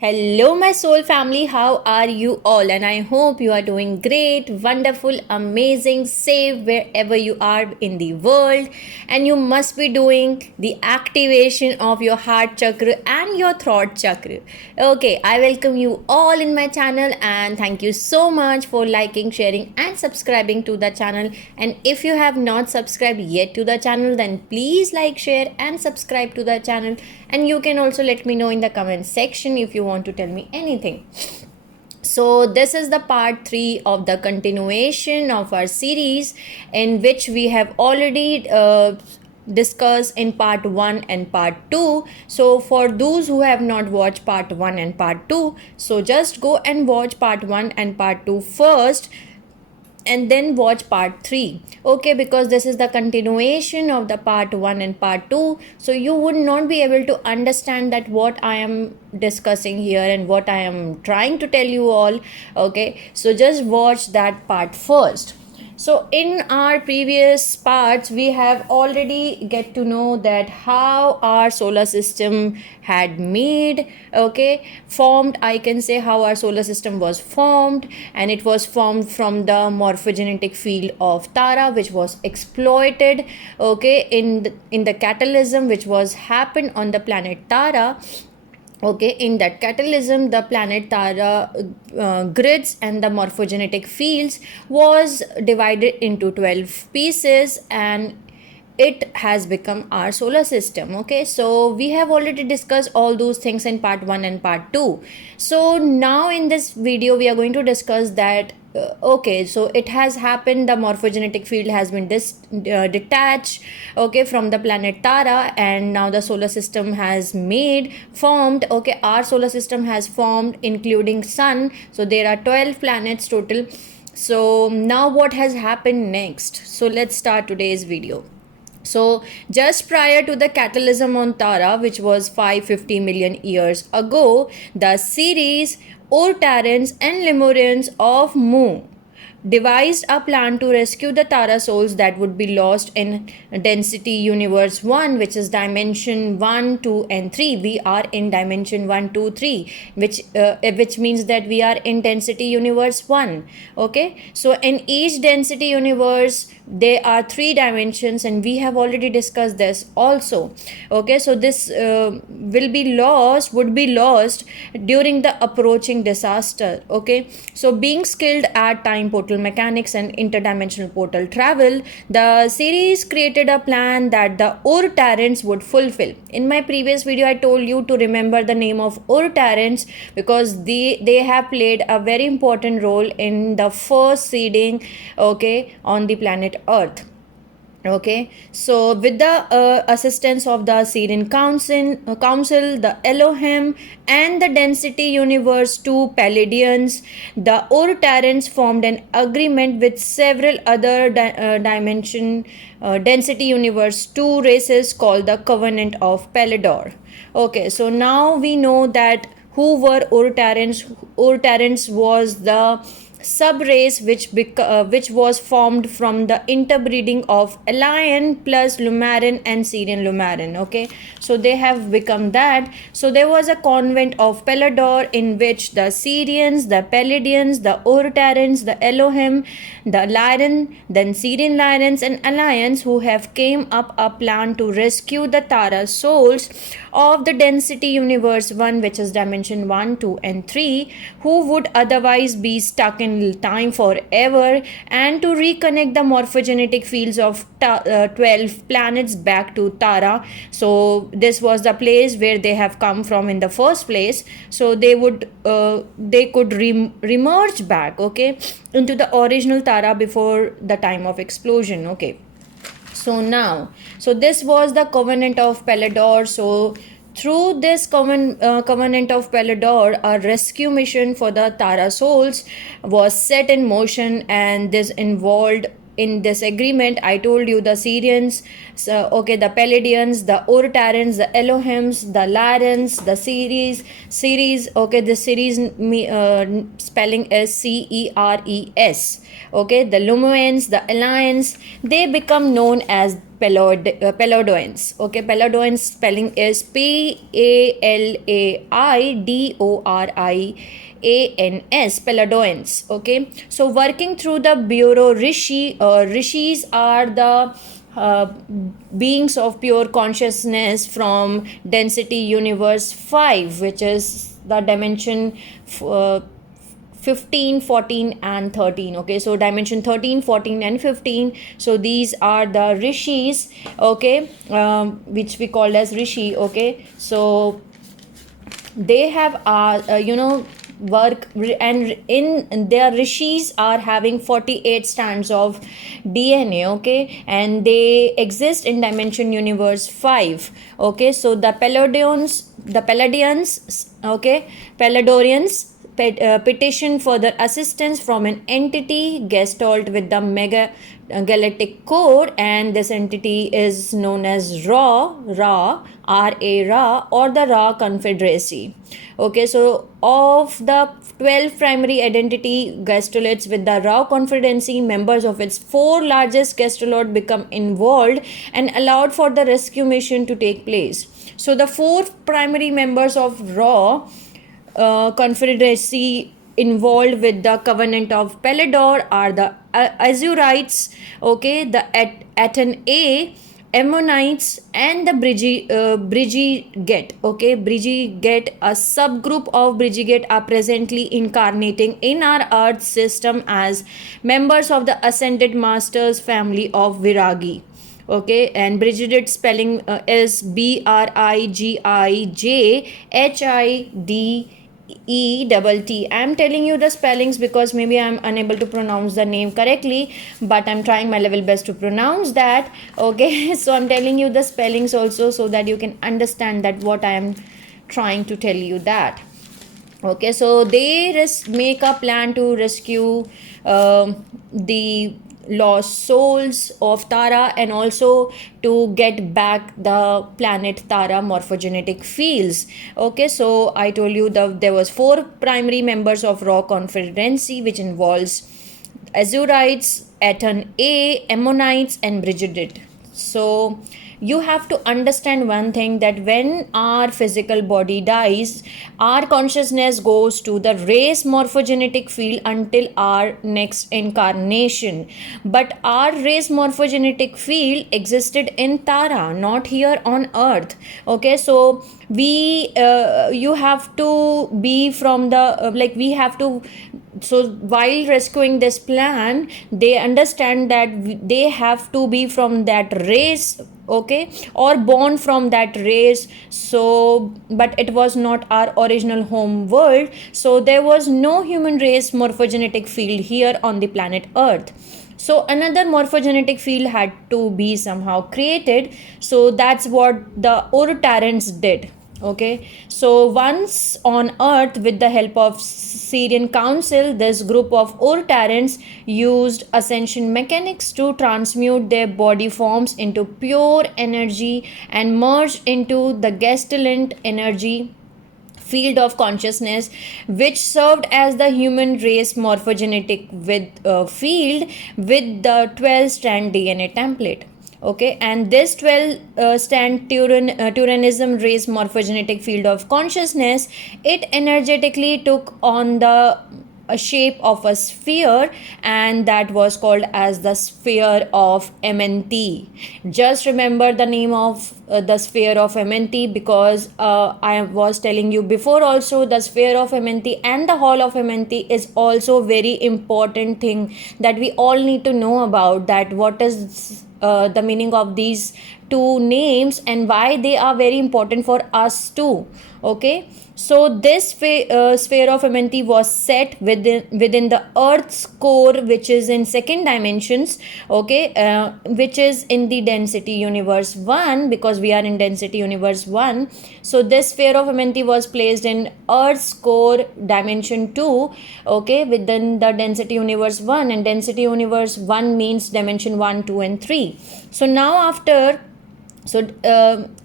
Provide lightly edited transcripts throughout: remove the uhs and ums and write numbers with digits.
Hello, my soul family. How are you all? And I hope you are doing great, wonderful, amazing, safe wherever you are in the world. And you must be doing the activation of your heart chakra and your throat chakra. Okay, I welcome you all in my channel and thank you so much for liking, sharing, and subscribing to the channel. And if you have not subscribed yet to the channel, then please like, share, and subscribe to the channel. And you can also let me know in the comment section if you want to tell me anything. So this is the part 3 of the continuation of our series, in which we have already discussed in part 1 and part 2. So for those who have not watched part 1 and part 2, so just go and watch part 1 and part 2 first and then watch part 3. Okay, because this is the continuation of the part 1 and part 2, so you would not be able to understand that what I am discussing here and what I am trying to tell you all. Okay, so just watch that part first. So in our previous parts we have already get to know that how our solar system had made, formed, I can say how our solar system was formed, and it was formed from the morphogenetic field of Tara, which was exploited in the catalysm which was happened on the planet Tara. Okay, in that catalysm the planet Tara grids and the morphogenetic fields was divided into 12 pieces, and it has become our solar system. Okay, so we have already discussed all those things in part 1 and part 2. So now in this video we are going to discuss that so it has happened, the morphogenetic field has been detached from the planet Tara, and now the solar system has formed. Okay, our solar system has formed including sun, so there are 12 planets total. So now what has happened next? So let's start today's video. So just prior to the catalysm on Tara, which was 550 million years ago, the series Urtarans and Lemurians of Mu devised a plan to rescue the Tara souls that would be lost in density universe 1, which is dimension 1, 2 and 3. We are in dimension 1, 2, 3, which means that we are in density universe 1. Okay, so in each density universe there are 3 dimensions, and we have already discussed this also. Okay, so this would be lost during the approaching disaster. Okay, so being skilled at time portal mechanics and interdimensional portal travel, the series created a plan that the Urtarans would fulfill. In my previous video I told you to remember the name of Urtarans because they have played a very important role in the first seeding on the planet Earth. Okay, so with the assistance of the Syrian council, the Elohim, and the density universe 2 Palladians, the Urtarans formed an agreement with several other density universe 2 races called the Covenant of Palaidor. Okay, so now we know that who were Urtarans. Urtarans was the subrace which was formed from the interbreeding of Aryan plus Lumaran and Syrian Lumaran. Okay, so they have become that. So there was a convent of Palaidor in which the Syrians, the Palladians, the Urtarans, the Elohim, the Lyran, then Syrian Lyrans and Alliance, who have came up a plan to rescue the Tara souls of the density universe 1, which is dimension 1, 2 and 3, who would otherwise be stuck in time forever, and to reconnect the morphogenetic fields of 12 planets back to Tara. So this was the place where they have come from in the first place, so they could remerge back into the original Tara before the time of explosion. Okay, so this was the Covenant of Palaidor. So through this Covenant of Palaidor, a rescue mission for the Tara souls was set in motion, and this involved, in this agreement, I told you, the Syrians, the Palladians, the Urtarans, the Elohims, the Lyrans, the series. The series spelling is Ceres. Okay, the Lumoans, the Alliance, they become known as Palaidorans. Okay, Palaidorans spelling is Palaidorans, Palaidorans. Okay, so working through the bureau rishis are the beings of pure consciousness from density universe 5, which is the dimension 15, 14 and 13. Okay, so dimension 13, 14 and 15. So these are the rishis, okay, which we call as rishi. Okay, so they have work, and in their rishis are having 48 strands of DNA. Okay, and they exist in dimension universe 5. Okay, so the Palladians, okay, Palaidorians petition for the assistance from an entity gestalt with the mega galactic core, and this entity is known as Ra, or the Ra Confederacy. Okay, so of the 12 primary identity gestalates with the Ra Confederacy, members of its 4 largest gestalot become involved and allowed for the rescue mission to take place. So the 4 primary members of Ra Confederacy involved with the covenant of Palaidor are the Azurites, okay, the Atan A, Ammonites, and the Brigigate. Okay, Brigigate, a subgroup of Brigigate, are presently incarnating in our Earth system as members of the Ascended Masters family of Viragi. Okay, and Brigigate spelling is BrigidT. I'm telling you the spellings because maybe I'm unable to pronounce the name correctly, but I'm trying my level best to pronounce that. Okay, so I'm telling you the spellings also so that you can understand that what I am trying to tell you that. Okay, so they make a plan to rescue the lost souls of Tara, and also to get back the planet Tara morphogenetic fields. Okay, so I told you that there was 4 primary members of Ra Confederacy, which involves Azurites, Atan A, Ammonites, and Brigidate. So you have to understand one thing, that when our physical body dies, our consciousness goes to the race morphogenetic field until our next incarnation. But our race morphogenetic field existed in Tara, not here on Earth. Okay, so you have to be from the we have to. So while rescuing this plan, they understand that they have to be from that race, okay, or born from that race. So but it was not our original home world, so there was no human race morphogenetic field here on the planet Earth. So another morphogenetic field had to be somehow created. So that's what the Urtarans did. Okay, so once on Earth, with the help of Syrian Council, this group of Urtarans used ascension mechanics to transmute their body forms into pure energy and merge into the Gestalt energy field of consciousness, which served as the human race morphogenetic field with the 12 strand DNA template. Okay, and this 12 strand Turaneusiam race morphogenetic field of consciousness, it energetically took on the shape of a sphere, and that was called as the Sphere of Amenti. Just remember the name of the Sphere of Amenti, because I was telling you before also, the Sphere of Amenti and the Hall of Amenti is also very important thing that we all need to know about, that what is the meaning of these 2 names and why they are very important for us too. Okay, so this Sphere of Amenti was set within the Earth's core, which is in 2nd dimensions. Okay, which is in the density universe 1, because we are in density universe 1. So this Sphere of Amenti was placed in Earth's core dimension 2, okay, within the density universe 1, and density universe 1 means dimension 1, 2 and 3. So now after,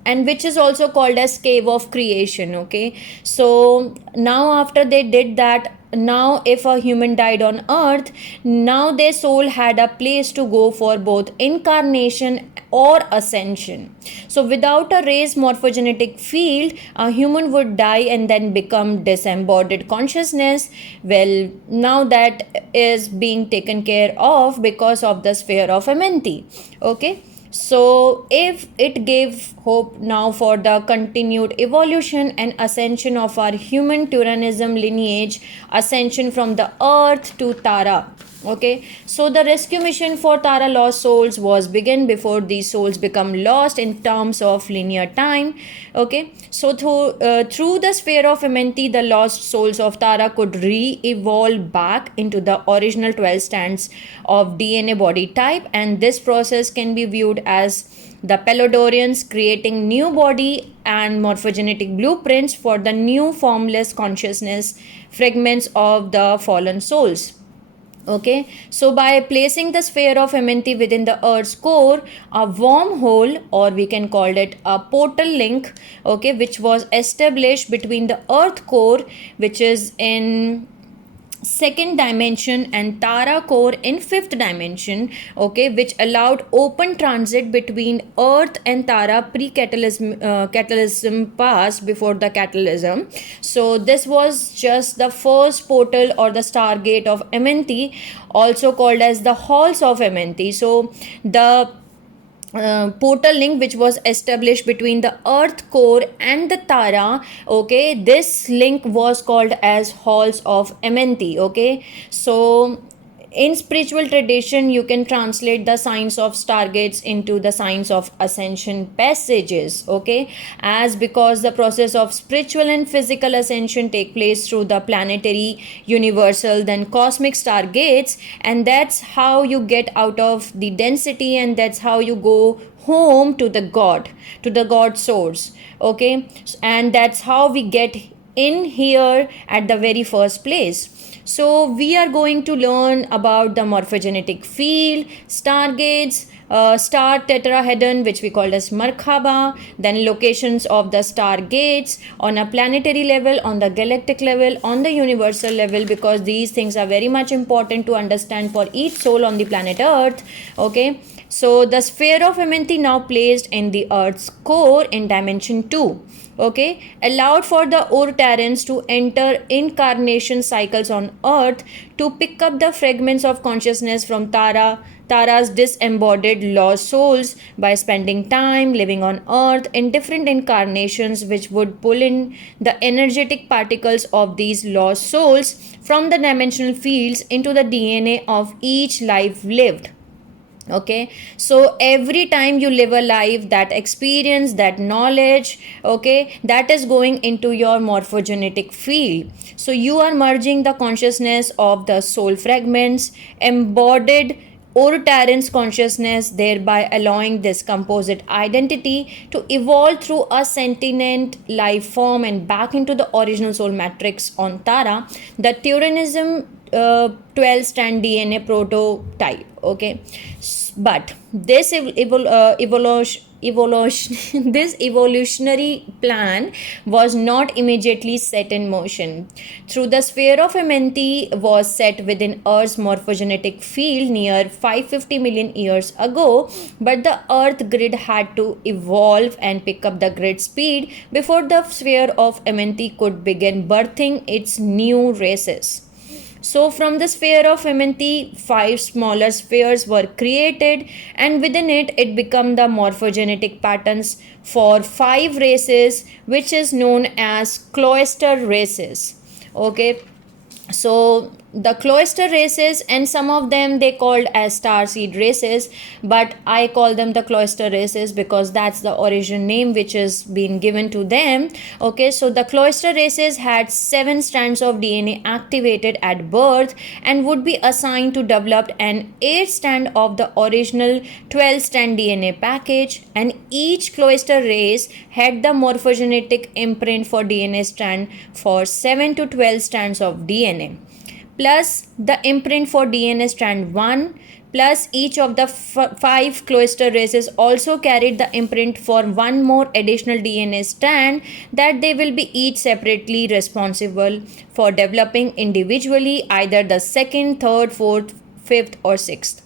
and which is also called as cave of creation. Okay, so now after they did that, now if a human died on earth, now their soul had a place to go for both incarnation or ascension. So without a raised morphogenetic field, a human would die and then become disembodied consciousness. Well, now that is being taken care of because of the sphere of Amenti. Okay, so if it gave hope now for the continued evolution and ascension of our human Turaneusiam lineage, ascension from the earth to Tara. Okay, so the rescue mission for Tara lost souls was begun before these souls become lost in terms of linear time. Okay, so through the sphere of Amenti, the lost souls of Tara could re-evolve back into the original 12 strands of DNA body type, and this process can be viewed as the Palaidorians creating new body and morphogenetic blueprints for the new formless consciousness fragments of the fallen souls. Okay, so by placing the sphere of Amenti within the earth's core, a wormhole, or we can call it a portal link, okay, which was established between the earth core, which is in second dimension, and Tara core in fifth dimension, okay, which allowed open transit between earth and Tara catalysm past before the catalysm. So this was just the first portal or the stargate of Amenti, also called as the halls of Amenti. So the portal link which was established between the earth core and the Tara, okay, this link was called as halls of Amenti. Okay, so in spiritual tradition you can translate the signs of stargates into the signs of ascension passages. Okay, as because the process of spiritual and physical ascension take place through the planetary, universal, then cosmic stargates, and that's how you get out of the density, and that's how you go home to the god source. Okay, and that's how we get in here at the very first place. So we are going to learn about the morphogenetic field, stargates, star tetrahedron, which we call as Merkaba, then locations of the stargates on a planetary level, on the galactic level, on the universal level, because these things are very much important to understand for each soul on the planet Earth. Okay, so the sphere of Amenti, now placed in the Earth's core in dimension 2, okay, allowed for the Ur-Terrans to enter incarnation cycles on Earth to pick up the fragments of consciousness from Tara's disembodied lost souls by spending time living on Earth in different incarnations, which would pull in the energetic particles of these lost souls from the dimensional fields into the DNA of each life lived. Okay, so every time you live a life, that experience, that knowledge, okay, that is going into your morphogenetic field. So you are merging the consciousness of the soul fragments, embodied Ur-Terran's consciousness, thereby allowing this composite identity to evolve through a sentient life form and back into the original soul matrix on Tara, the Turaneusiam 12 strand DNA prototype. Okay, but this this evolutionary plan was not immediately set in motion. Through the sphere of Amenti was set within Earth's morphogenetic field near 550 million years ago, but the Earth grid had to evolve and pick up the grid speed before the sphere of Amenti could begin birthing its new races. So from the sphere of Amenti, 5 smaller spheres were created, and within it became the morphogenetic patterns for 5 races, which is known as Cloister races. Okay, so the Cloister races, and some of them they called as starseed races, but I call them the Cloister races because that's the origin name which is being given to them. Okay, so the Cloister races had 7 strands of DNA activated at birth and would be assigned to develop an 8th strand of the original 12 strand DNA package, and each Cloister race had the morphogenetic imprint for DNA strand for 7 to 12 strands of DNA, plus the imprint for DNA strand 1, plus each of the 5 cloister races also carried the imprint for one more additional DNA strand, that they will be each separately responsible for developing individually either the second, third, fourth, fifth or sixth.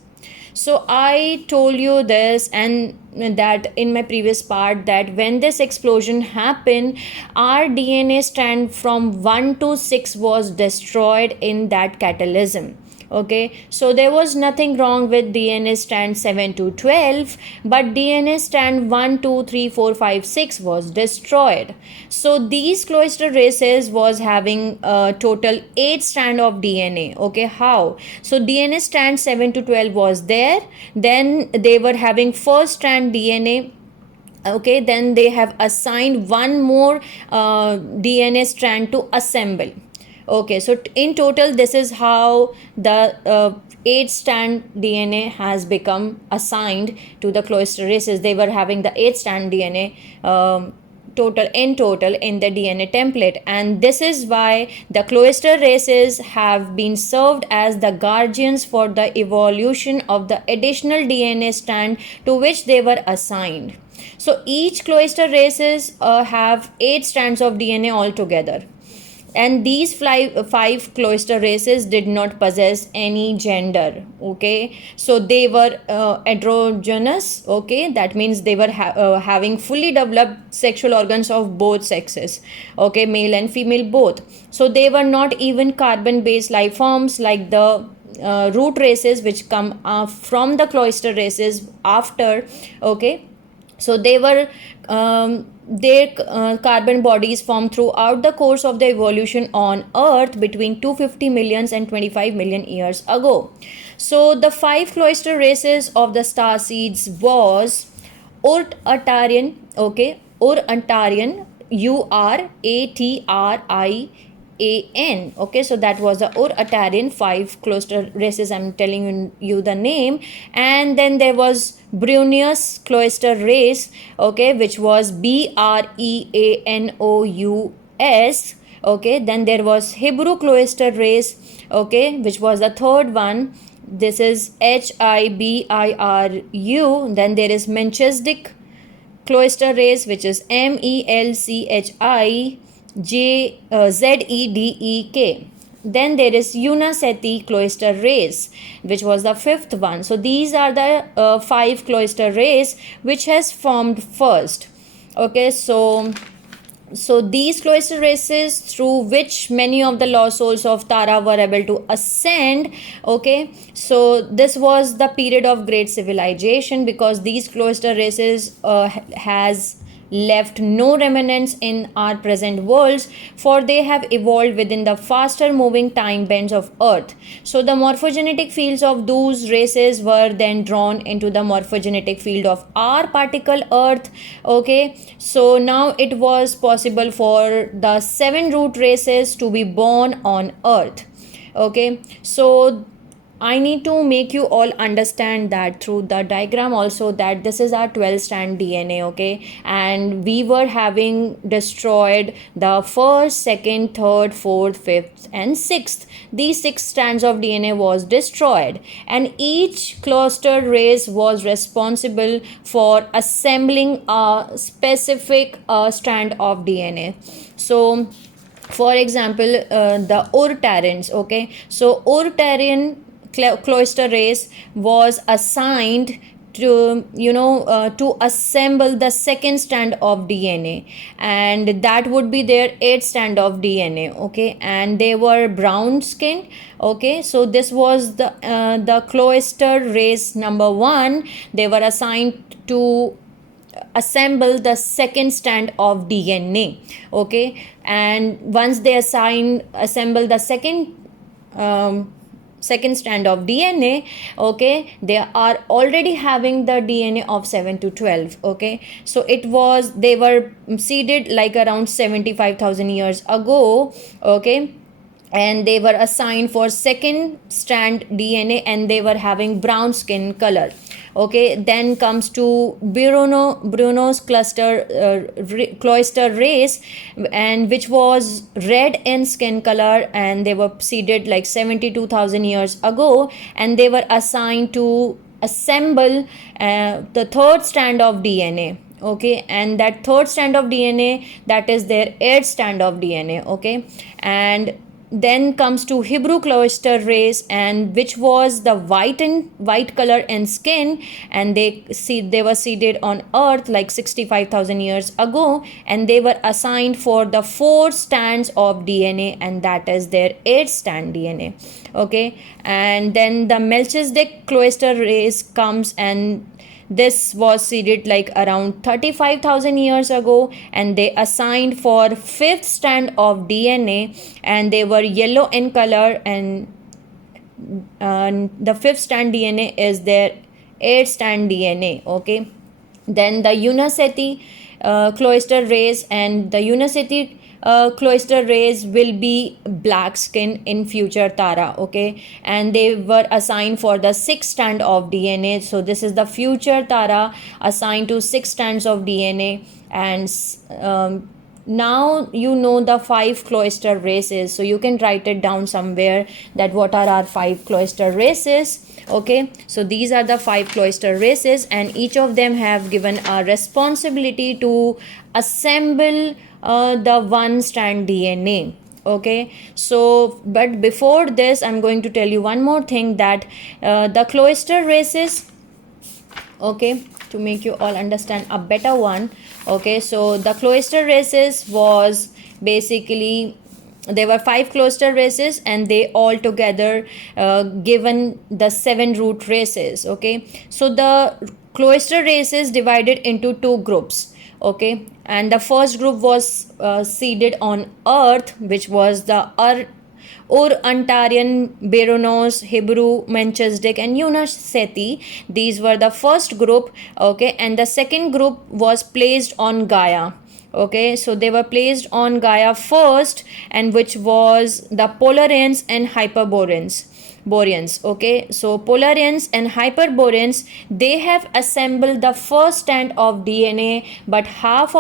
So I told you this and that in my previous part, that when this explosion happened, our DNA strand from 1 to 6 was destroyed in that catalysm. Okay, so there was nothing wrong with DNA strand 7 to 12, but DNA strand 1, 2, 3, 4, 5, 6 was destroyed. So these cloister races was having a total 8 strand of DNA. Okay, how? So DNA strand 7 to 12 was there, then they were having first strand DNA. Okay, then they have assigned one more DNA strand to assemble. Okay, so in total this is how the 8 strand DNA has become assigned to the cloister races. They were having the 8 strand DNA total in the DNA template, and this is why the cloister races have been served as the guardians for the evolution of the additional DNA strand to which they were assigned. So each cloister races have 8 strands of DNA altogether, and these five cloister races did not possess any gender. Okay, so they were androgynous. Okay, that means they were having fully developed sexual organs of both sexes. Okay, male and female both. So they were not even carbon based life forms like the root races which come from the cloister races after. Okay, so they were their carbon bodies formed throughout the course of the evolution on Earth between 250 million and 25 million years ago. So the 5 cloister races of the star seeds was Aryan. Okay, Aryan, Uratarian. Okay, so that was the Aryan 5 cloister races. I'm telling you the name. And then there was Breanoua cloister race, okay, which was Breanous. Okay, then there was Hibiru cloister race, okay, which was the third one. This is Hibiru. Then there is Melchizedek cloister race, which is Melchizedek. Then there is Yunaseti cloister race, which was the 5th one. So these are the 5 cloister race which has formed first. Okay, so these cloister races through which many of the lost souls of Tara were able to ascend. Okay, so this was the period of great civilization, because these cloister races has left no remnants in our present worlds, for they have evolved within the faster moving time bands of Earth. So the morphogenetic fields of those races were then drawn into the morphogenetic field of our particle Earth. Okay, so now it was possible for the 7 root races to be born on Earth. Okay, so I need to make you all understand that through the diagram also, that this is our 12 strand DNA. Okay, and we were having destroyed the first, second, third, fourth, fifth and sixth. These 6 strands of DNA was destroyed, and each cluster race was responsible for assembling a specific strand of DNA. So for example, the Aryan. Okay, so Aryan cloister race was assigned to to assemble the second strand of DNA, and that would be their 8th strand of DNA. Okay, and they were brown skinned. Okay, so this was the cloister race number 1. They were assigned to assemble the second strand of DNA. Okay, and once they assemble the second strand of DNA, okay, they are already having the DNA of 7 to 12. Okay, so they were seeded like around 75,000 years ago. Okay, and they were assigned for second strand DNA, and they were having brown skin color. Okay, then comes to Bruno's Cloister race, and which was red in skin color, and they were seeded like 72,000 years ago, and they were assigned to assemble the third strand of DNA. Okay, and that third strand of DNA, that is their eighth strand of DNA. Okay, and then comes to Hibiru Cloister race, and which was the white color and skin, and they were seeded on Earth like 65,000 years ago, and they were assigned for the four strands of DNA, and that is their eighth strand DNA. Okay, and then the Melchizedek Cloister race comes, and this was seeded like around 35,000 years ago, and they assigned for fifth strand of DNA, and they were yellow in color, and the fifth strand DNA is their eighth strand DNA. Okay, then the Yunaseti Cloister race, and the Yunaseti Cloister rays will be black skin in future Tara. Okay, and they were assigned for the sixth strand of DNA. So this is the future Tara assigned to six strands of DNA. And now you know the five cloister races, so you can write it down somewhere that what are our five cloister races. Okay, so these are the five cloister races, and each of them have given a responsibility to assemble the one strand DNA. Okay, so but before this I'm going to tell you one more thing, that the cloister races, okay, to make you all understand a better one. Okay, so the cloister races was basically, there were five cloister races, and they all together given the seven root races. Okay, so the cloister races divided into two groups. Okay, and the first group was seeded on Earth, which was the Aryan, Breanoua, Hibiru, Melchizedek, and Yunaseti. These were the first group. Okay, and the second group was placed on Gaia. Okay, so they were placed on Gaia first, and which was the Polarians and Hyperboreans. Okay, so Polarians and Hyperboreans, they have assembled the first strand of DNA, but half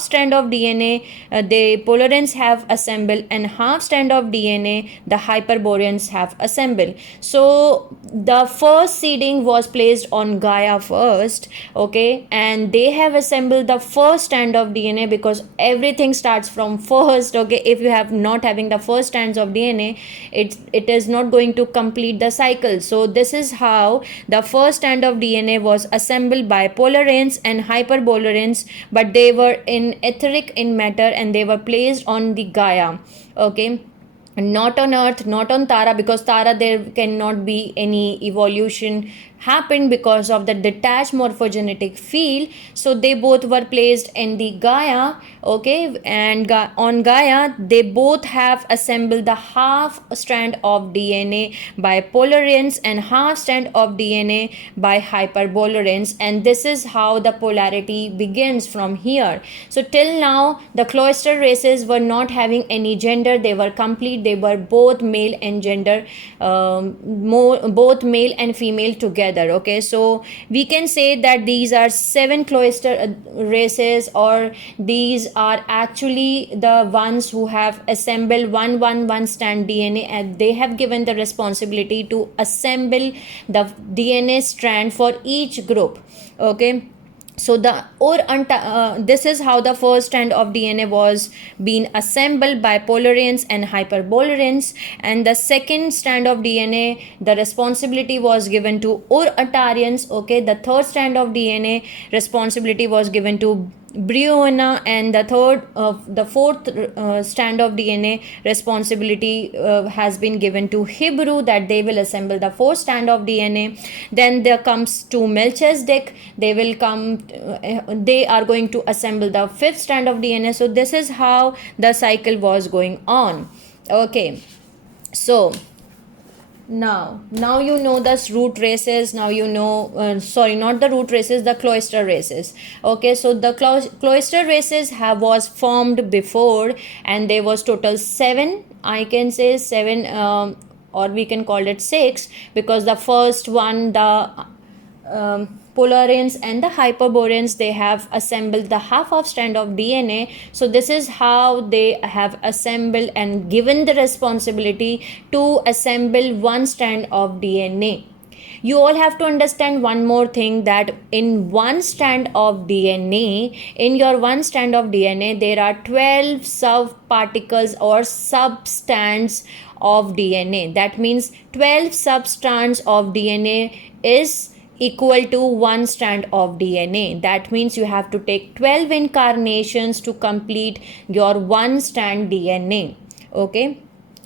strand of DNA the Polarians have assembled, and half strand of DNA the Hyperboreans have assembled. So the first seeding was placed on Gaia first. Okay, and they have assembled the first strand of DNA, because everything starts from first. Okay, if you have not having the first strands of DNA, it is not going to complete the cycle. So this is how the first strand of DNA was assembled by Polarians and Hyperboreans, but they were in etheric in matter, and they were placed on the Gaia. Okay, not on Earth, not on Tara, because Tara there cannot be any evolution happened because of the detached morphogenetic field. So they both were placed in the Gaia. Okay, and on Gaia they both have assembled the half strand of DNA by Polarians and half strand of DNA by Hyperboreans, and this is how the polarity begins from here. So till now the cloister races were not having any gender, they were complete, they were both male and gender, both male and female together. Okay, so we can say that these are seven cloister races, or these are actually the ones who have assembled one strand DNA, and they have given the responsibility to assemble the DNA strand for each group. Okay, so this is how the first strand of DNA was being assembled by Polarians and Hyperboreans, and the second strand of DNA, the responsibility was given to Aryans. Okay, the third strand of DNA responsibility was given to Breanoua, and the fourth strand of DNA responsibility has been given to Hibiru, that they will assemble the fourth strand of DNA. Then there comes to Melchizedek, they are going to assemble the fifth strand of DNA. So this is how the cycle was going on. Okay, so now you know the root races. Now you know, sorry, not the root races, the cloister races. Okay, so the cloister races was formed before, and there was total 7, I can say 7, or we can call it 6, because the first one, the Polarians and the Hyperboreans, they have assembled the half strand of DNA. So this is how they have assembled and given the responsibility to assemble one strand of DNA. You all have to understand one more thing, that in one strand of DNA, in your one strand of DNA, there are 12 sub particles or substands of DNA. That means 12 substrands of DNA is equal to one strand of DNA. That means you have to take 12 incarnations to complete your one strand DNA. Okay,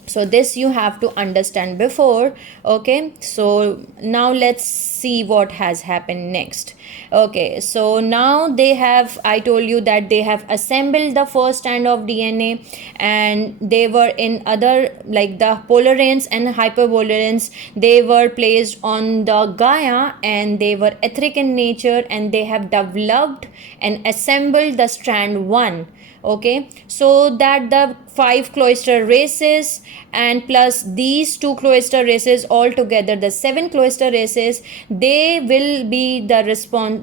so this you have to understand before. Okay, so now let's see what has happened next. Okay, so now they have, I told you that they have assembled the first strand of DNA, and they were in other, like the Polarians and Hyperbolarians, they were placed on the Gaia, and they were etheric in nature, and they have developed and assembled the strand 1. Okay, so that the 5 cloister races and plus these 2 cloister races, all together the 7 cloister races, they will be the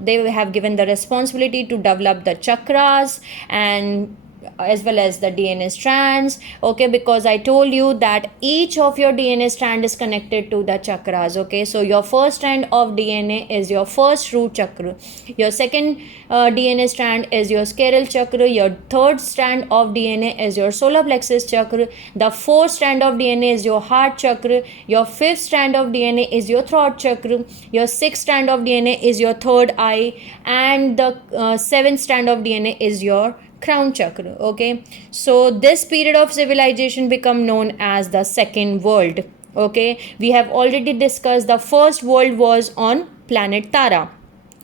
they will have given the responsibility to develop the chakras and as well as the DNA strands. Okay, because I told you that each of your DNA strand is connected to the chakras. Okay, so your first strand of DNA is your first root chakra, your second DNA strand is your scleral chakra, your third strand of DNA is your solar plexus chakra, the fourth strand of DNA is your heart chakra, your fifth strand of DNA is your throat chakra, your sixth strand of DNA is your third eye, and the seventh strand of DNA is your crown chakra. Okay, so this period of civilization become known as the second world. Okay, we have already discussed the first world was on planet Tara,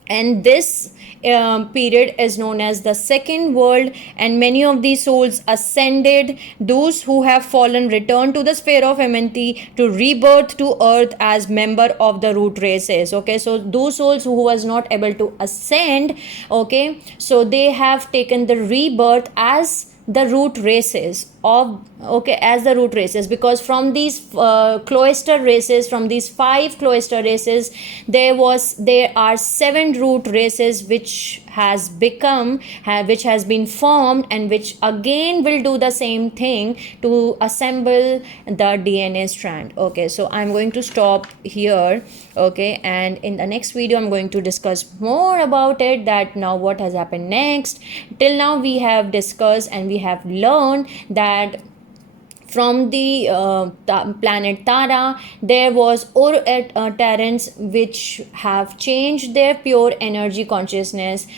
and this period is known as the second world, and many of these souls ascended. Those who have fallen return to the sphere of Amenti to rebirth to earth as member of the root races. Okay, so those souls who was not able to ascend, okay, so they have taken the rebirth as the root races of, okay, as the root races, because from these cloister races, from these 5 cloister races, there are 7 root races which has been formed, and which again will do the same thing to assemble the DNA strand. Okay, so I'm going to stop here. Okay, and in the next video I'm going to discuss more about it, that now what has happened next. Till now we have discussed and we have learned that from the planet Tara, there was Terrans which have changed their pure energy consciousness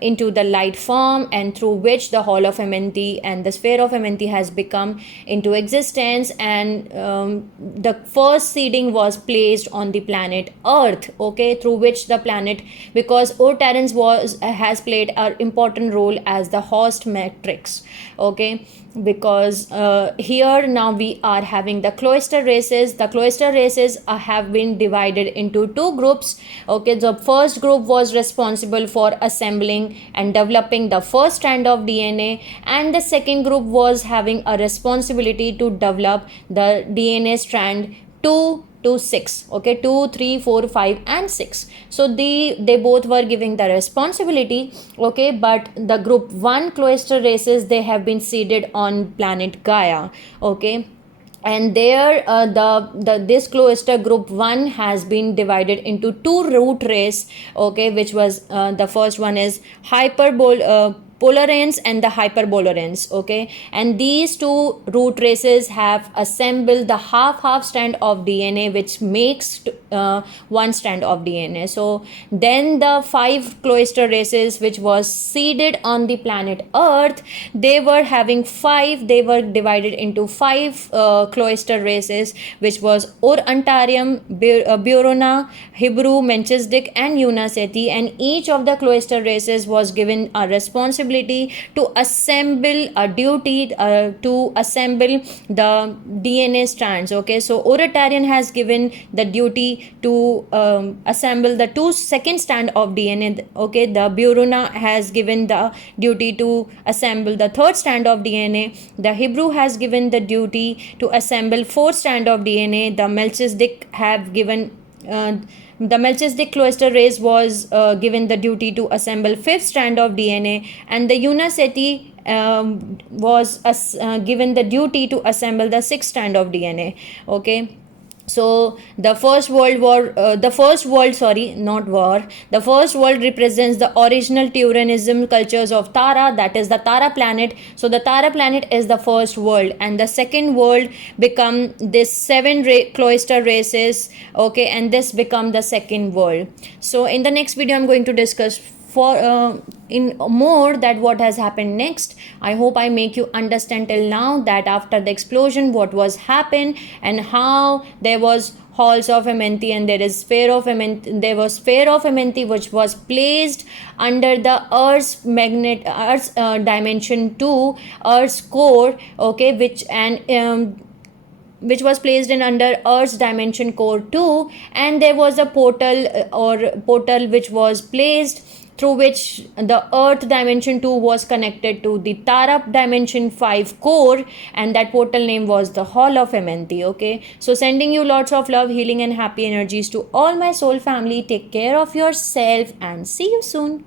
into the light form, and through which the Hall of Amenti and the Sphere of Amenti has become into existence. And the first seeding was placed on the planet Earth. Okay, through which the planet, because Terrans has played an important role as the host matrix. Okay, because here now we are having the cloister races. The cloister races have been divided into 2 groups. Okay, the first group was responsible for assembling and developing the first strand of DNA, and the second group was having a responsibility to develop the DNA strand 2 to 6. Okay, 2, 3, 4, 5 and 6. So they both were giving the responsibility. Okay, but the group 1 cloister races, they have been seeded on planet Gaia. Okay, and there this cloister group 1 has been divided into 2 root race. Okay, which was the first one is Polarians and the Hyperbolarians. Okay, and these 2 root races have assembled the half strand of DNA, which makes one strand of DNA. So then the 5 cloister races which was seeded on the planet Earth, they were divided into 5 cloister races, which was Antarium, Breanoua, Hibiru, Melchizedek and Yunaseti, and each of the cloister races was given a responsibility to assemble a duty to assemble the DNA strands. Okay, so Aryan has given the duty to assemble the second strand of DNA. Okay, the Breanoua has given the duty to assemble the third strand of DNA. The Hibiru has given the duty to assemble fourth strand of DNA. The Melchizedek have given the Melchizedek Cloister race was given the duty to assemble fifth strand of DNA, and the Yunaseti was given the duty to assemble the sixth strand of DNA. Okay. So the first world represents the original Turaneusiam cultures of Tara, that is the Tara planet. So the Tara planet is the first world, and the second world become this seven cloister races. Okay, and this become the second world. So in the next video I'm going to discuss in more that what has happened next. I hope I make you understand till now that after the explosion what was happened, and how there was halls of Amenti, and there is sphere of Amenti. There was sphere of Amenti which was placed under the Earth's dimension 2, Earth's core. Okay, which was placed in under Earth's dimension core 2, and there was a portal which was placed through which the Earth dimension 2 was connected to the Tara dimension 5 core, and that portal name was the Hall of Amenti. Okay, so sending you lots of love, healing and happy energies to all my soul family. Take care of yourself and see you soon.